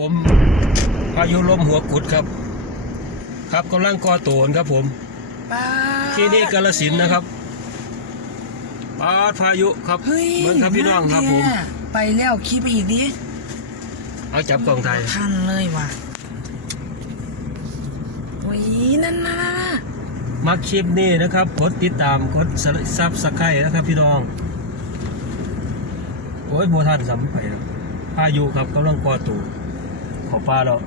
ผมพายุลมหัวกุดครับกำลังก่อตัวครับผมที่นี่กาฬสินธุ์นะครับพายุครับเหมือนครับพี่น้องครับผมไปแล้วขี่ไปอีกดิเอาจับกล่องไทยทันเลยว่ะโอ้ยนั่นมาคลิปนี้นะครับกดติดตามกดซับสไครต์นะครับพี่น้องโอ้ยโบทันซ้ำไปพายุครับกำลังก่อตัวขอปลาแล้ว